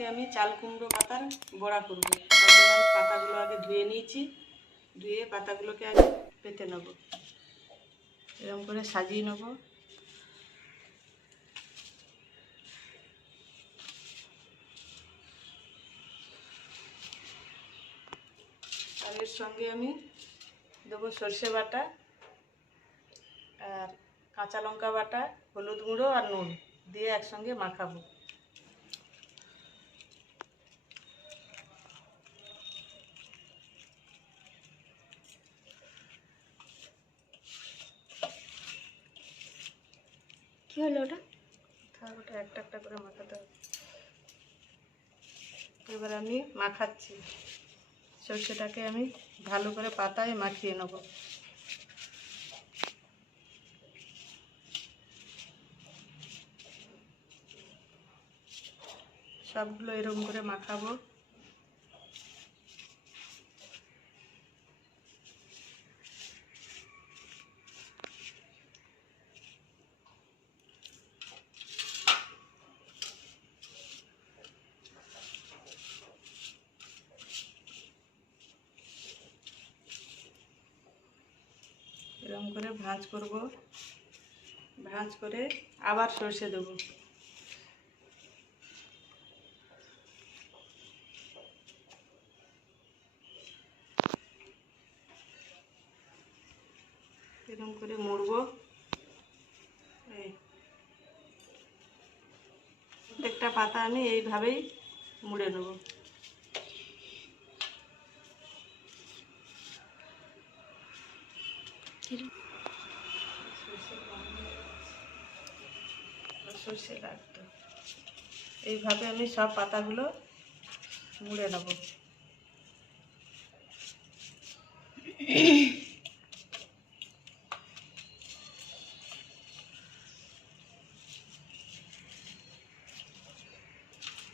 আজকে আমি চাল কুমড়ো পাতার বড়া করব। তার জন্য আমি পাতাগুলো আগে ধুয়ে নিয়েছি, ধুয়ে পাতাগুলোকে আগে পেতে নেব, এরকম করে সাজিয়ে নেব। আর এর সঙ্গে আমি দেবো সর্ষে বাটা আর কাঁচা লঙ্কা বাটা, হলুদ গুঁড়ো আর নুন দিয়ে একসঙ্গে মাখাবো। কি হলো ওটা? ওটা একটা একটা করে মাখাতে হবে। এবার আমি মাখাচ্ছি, সর্ষেটাকে আমি ভালো করে পাতায় মাখিয়ে নেব। সবগুলো এরকম করে মাখাবো। এরকম করে ভাঁজ করব, ভাঁজ করে আবার সর্ষে দেবো। এরকম করে মুড়বো। এই প্রত্যেকটা পাতা আমি এইভাবেই মুড়ে নেব। সর্ষে লাগতো, এইভাবে আমি সব পাতাগুলো মুড়ে নেব।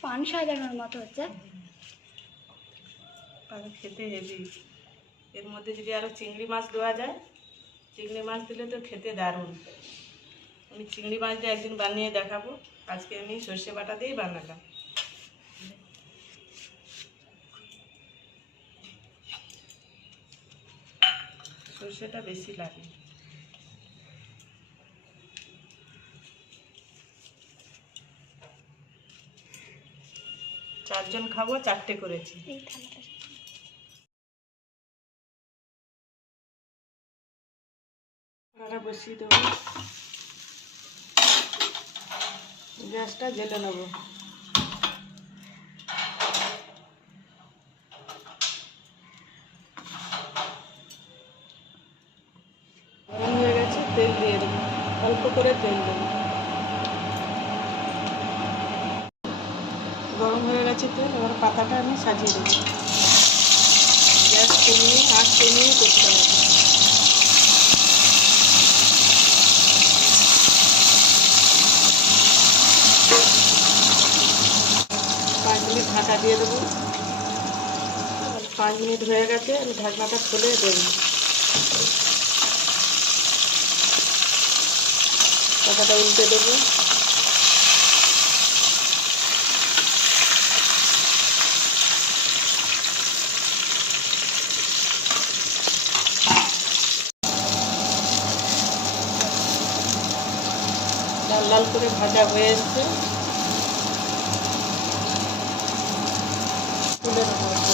পান সাজানোর মতো হচ্ছে। পাতা খেতে হেভি। এর মধ্যে যদি আরও চিংড়ি মাছ দেওয়া যায়, চিংড়ি মাছ দিলে তো খেতে দারুণ। আমি চিংড়ি মাছ দিয়ে একদিন বানিয়ে দেখাবো। আজকে আমি সর্ষে বাটা দিয়েই বানালাম। সর্ষেটা বেশি লাগে। চারজন খাবো, 4টে করেছি। কড়াটা বসিয়ে দেবো, গ্যাসটা জ্বেলে নেব। গরম হয়ে গেছে, তেল দিয়ে দেবো, অল্প করে তেল দেবো। গরম হয়ে গেছে তেল, এবার পাতাটা আমি সাজিয়ে দেবো। গ্যাস কমিয়ে, আঁচ কমিয়ে করতে হবে। 5 মিনিট ঢাকা দিয়ে দেবো। 5 মিনিট হয়ে গেছে, আমি ঢাকনাটা খুলে দেবো। পাতাটা উল্টে দেবো। লাল লাল করে ভাজা হয়ে এসছে, তুলে নেবো।